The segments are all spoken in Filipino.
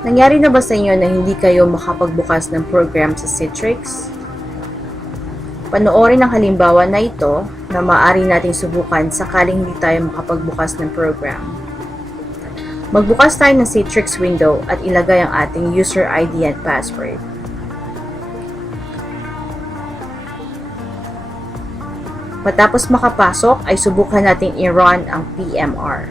Nangyari na ba sa inyo na hindi kayo makapagbukas ng program sa Citrix? Panoorin ang halimbawa na ito na maaari nating subukan sakaling hindi tayo makapagbukas ng program. Magbukas tayo ng Citrix window at ilagay ang ating user ID at password. Matapos makapasok ay subukan nating i-run ang PMR.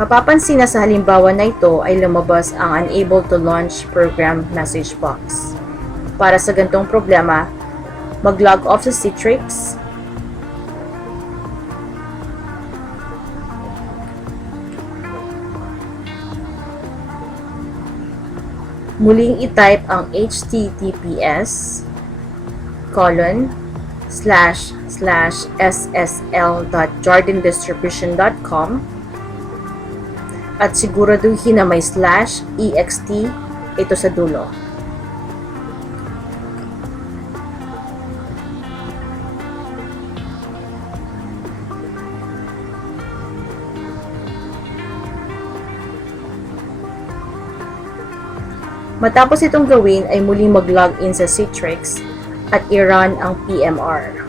Mapapansin na sa halimbawa na ito ay lumabas ang Unable to Launch Program message box. Para sa gantong problema, mag-log off sa Citrix, muling i-type ang https://ssl.jordandistribution.com at siguraduhin na may /ext ito sa dulo. Matapos itong gawin ay muling mag-login sa Citrix at i-run ang PMR.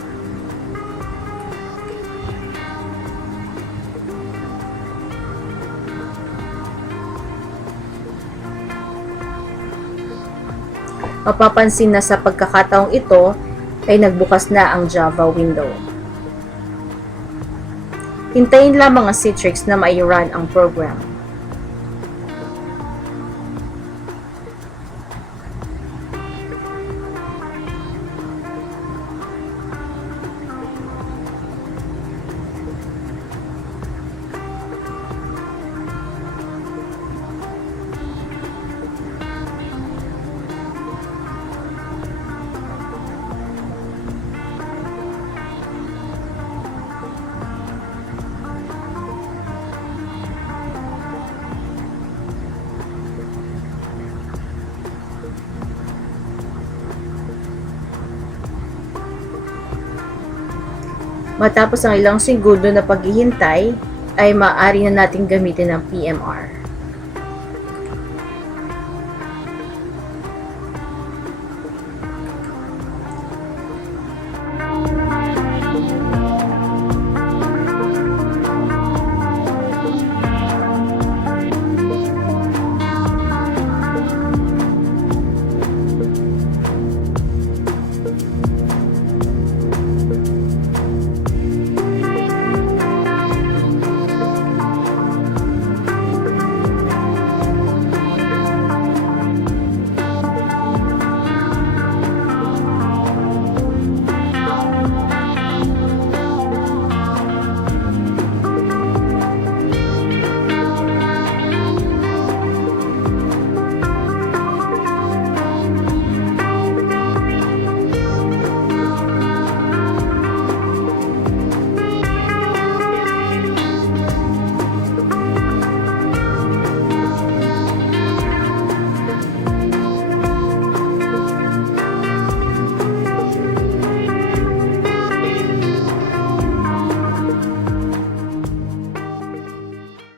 Mapapansin na sa pagkakataong ito ay nagbukas na ang Java window. Hintayin lamang ang Citrix na mai-run ang program. Matapos ang ilang segundo na paghihintay, ay maaari na nating gamitin ang PMR.